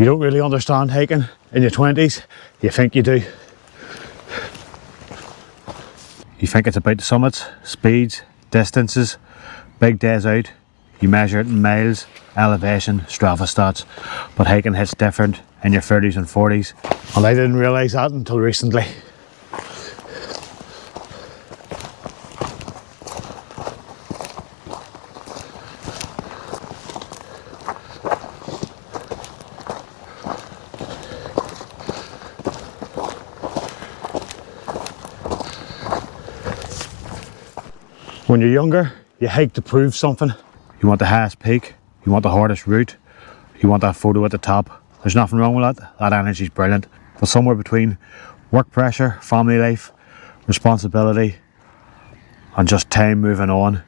You don't really understand hiking in your 20s, you think you do. You think it's about the summits, speeds, distances, big days out. You measure it in miles, elevation, Strava stats, but hiking hits different in your 30s and 40s. And I didn't realise that until recently. When you're younger, you hike to prove something. You want the highest peak, you want the hardest route, you want that photo at the top. There's nothing wrong with that, that energy's brilliant. But somewhere between work pressure, family life, responsibility, and just time moving on,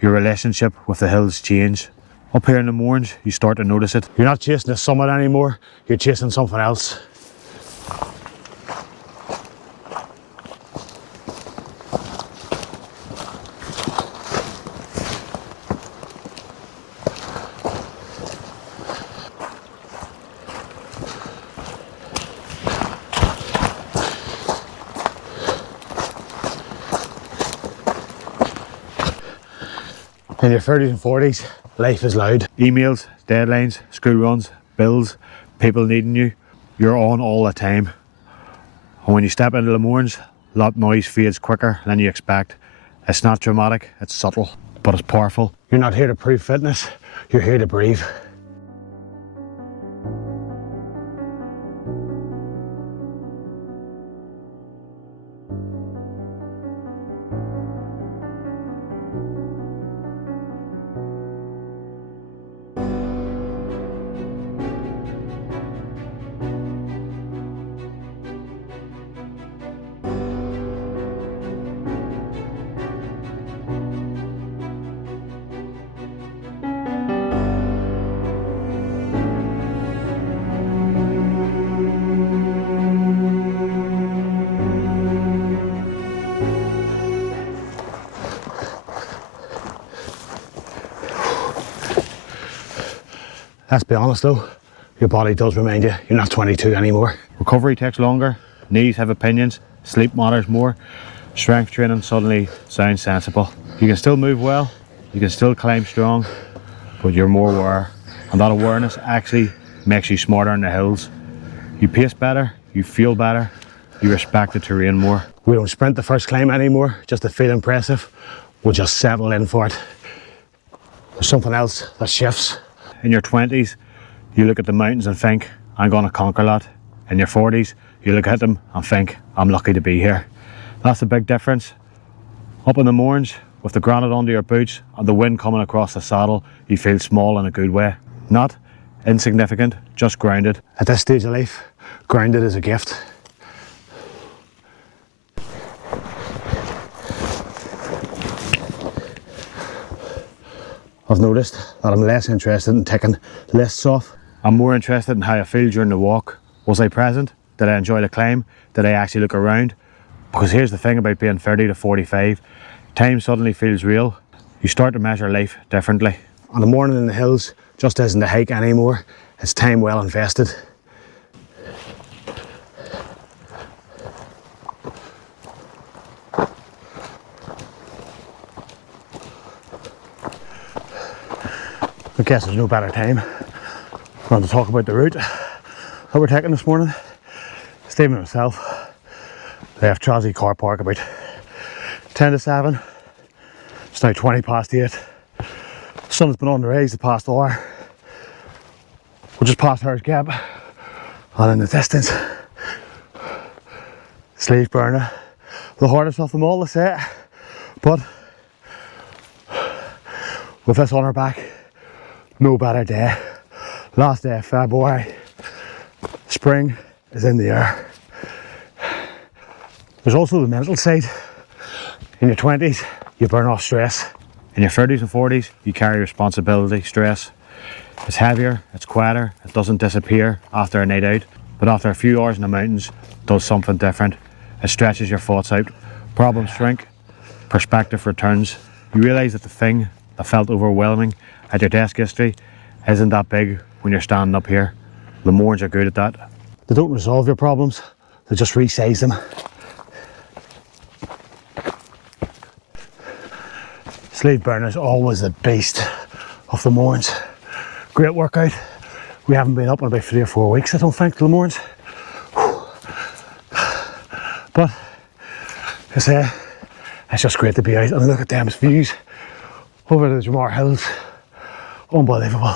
your relationship with the hills change. Up here in the Mournes, you start to notice it. You're not chasing the summit anymore, you're chasing something else. In your 30s and 40s, life is loud. Emails, deadlines, school runs, bills, people needing you. You're on all the time. And when you step into the Mournes, that noise fades quicker than you expect. It's not dramatic, it's subtle, but it's powerful. You're not here to prove fitness, you're here to breathe. Let's be honest though, your body does remind you you're not 22 anymore. Recovery takes longer, knees have opinions, sleep matters more, strength training suddenly sounds sensible. You can still move well, you can still climb strong, but you're more aware. And that awareness actually makes you smarter in the hills. You pace better, you feel better, you respect the terrain more. We don't sprint the first climb anymore just to feel impressive, we'll just settle in for it. There's something else that shifts. In your 20s, you look at the mountains and think, I'm going to conquer that. In your 40s, you look at them and think, I'm lucky to be here. That's the big difference. Up in the Mournes, with the granite under your boots and the wind coming across the saddle, you feel small in a good way. Not insignificant, just grounded. At this stage of life, grounded is a gift. I've noticed that I'm less interested in ticking lists off. I'm more interested in how I feel during the walk. Was I present? Did I enjoy the climb? Did I actually look around? Because here's the thing about being 30 to 45, time suddenly feels real. You start to measure life differently. And the morning in the hills just isn't a hike anymore, it's time well invested. I guess there's no better time than to talk about the route that we're taking this morning. Stephen and myself left Trassey Car Park about 10 to 7. It's now 20 past 8. The sun has been on the rise the past hour. We're just past Hares Gap, and in the distance, Slieve Bearnagh, the hardest of them all to say, but with this on our back, no better day. Last day of February, spring is in the air. There's also the mental side. In your 20s, you burn off stress. In your 30s and 40s, you carry responsibility, stress. It's heavier, it's quieter, it doesn't disappear after a night out, but after a few hours in the mountains, it does something different. It stretches your thoughts out. Problems shrink, perspective returns. You realise that the thing that felt overwhelming at your desk history isn't that big when you're standing up here. The Mournes are good at that. They don't resolve your problems, they just resize them. Slieve Bearnagh is always the beast of the Mournes. Great workout. We haven't been up in about 3 or 4 weeks, I don't think, to the Mournes. But, I say, it's just great to be out and look at them views over the Mourne Hills. Unbelievable.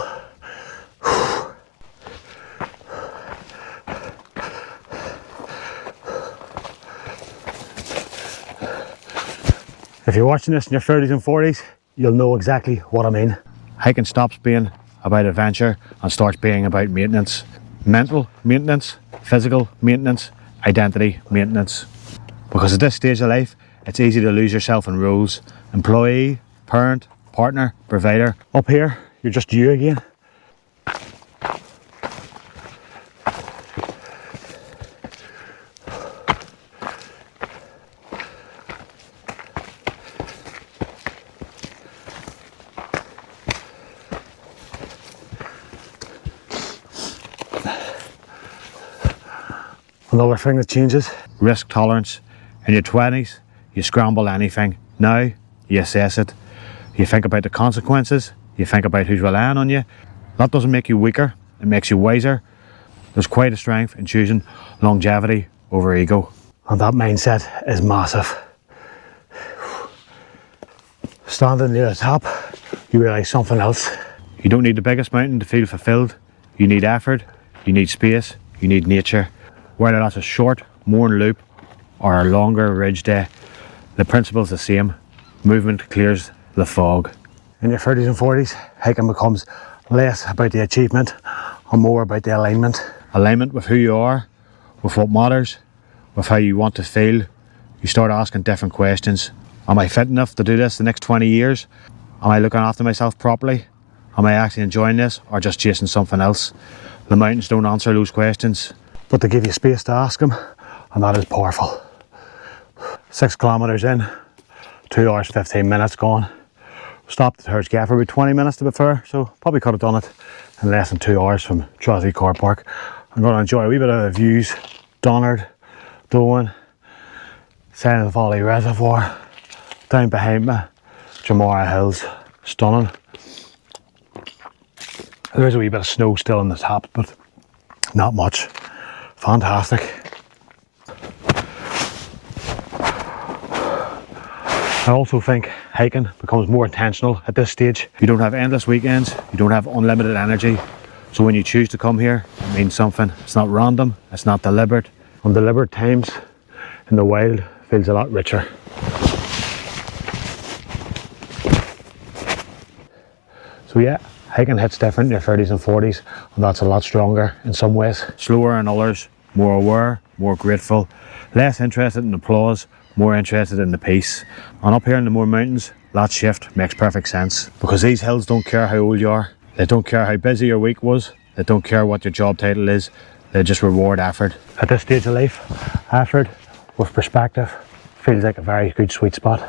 If you're watching this in your 30s and 40s, you'll know exactly what I mean. Hiking stops being about adventure and starts being about maintenance. Mental maintenance, physical maintenance, identity maintenance. Because at this stage of life, it's easy to lose yourself in roles. Employee, parent, partner, provider. Up here, you're just you again. Another thing that changes, risk tolerance. In your 20s, you scramble anything. Now, you assess it. You think about the consequences. You think about who's relying on you. That doesn't make you weaker, it makes you wiser. There's quite a strength in choosing longevity over ego. And that mindset is massive. Standing near the top, you realise something else. You don't need the biggest mountain to feel fulfilled. You need effort, you need space, you need nature. Whether that's a short Mourne loop or a longer ridge day, the principle's the same. Movement clears the fog. In your 30s and 40s, hiking becomes less about the achievement and more about the alignment. Alignment with who you are, with what matters, with how you want to feel. You start asking different questions. Am I fit enough to do this the next 20 years? Am I looking after myself properly? Am I actually enjoying this or just chasing something else? The mountains don't answer those questions, but they give you space to ask them, and that is powerful. 6 kilometres in, 2 hours 15 minutes gone. Stopped at Hares Gap for about 20 minutes to be fair, so probably could have done it in less than 2 hours from Trassey Car Park. I'm going to enjoy a wee bit of the views. Donard, Doan, Silent Valley Reservoir, down behind me, Mourne Hills, stunning. There's a wee bit of snow still on the top, but not much. Fantastic. I also think hiking becomes more intentional at this stage. You don't have endless weekends, you don't have unlimited energy. So when you choose to come here, it means something. It's not random, it's not deliberate. Undeliberate times in the wild feels a lot richer. So yeah, hiking hits different in your 30s and 40s, and that's a lot stronger in some ways. Slower in others, more aware, more grateful, less interested in applause, more interested in the peace. And up here in the Mourne Mountains, that shift makes perfect sense. Because these hills don't care how old you are, they don't care how busy your week was, they don't care what your job title is, they just reward effort. At this stage of life, effort with perspective feels like a very good sweet spot.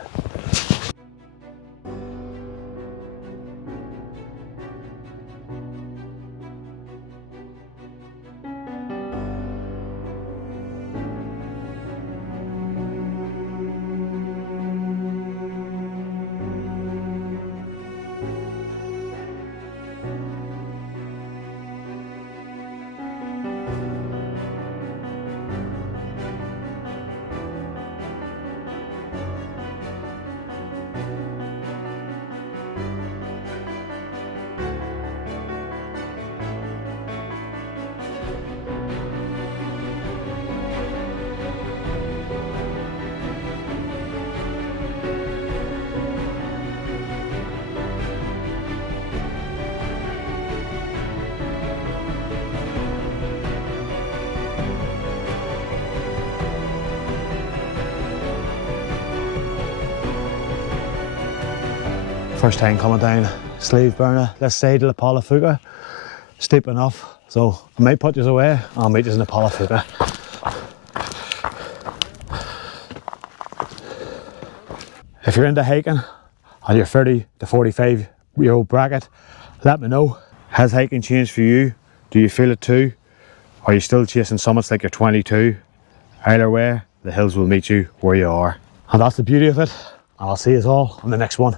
First time coming down Slieve Bearnagh, this side of the Pollaphuca. Steep enough, so I might put you away, I'll meet you in the Pollaphuca. If you're into hiking and you're 30 to 45 year old bracket, let me know. Has hiking changed for you? Do you feel it too? Are you still chasing summits like you're 22? Either way, the hills will meet you where you are. And that's the beauty of it. And I'll see you all on the next one.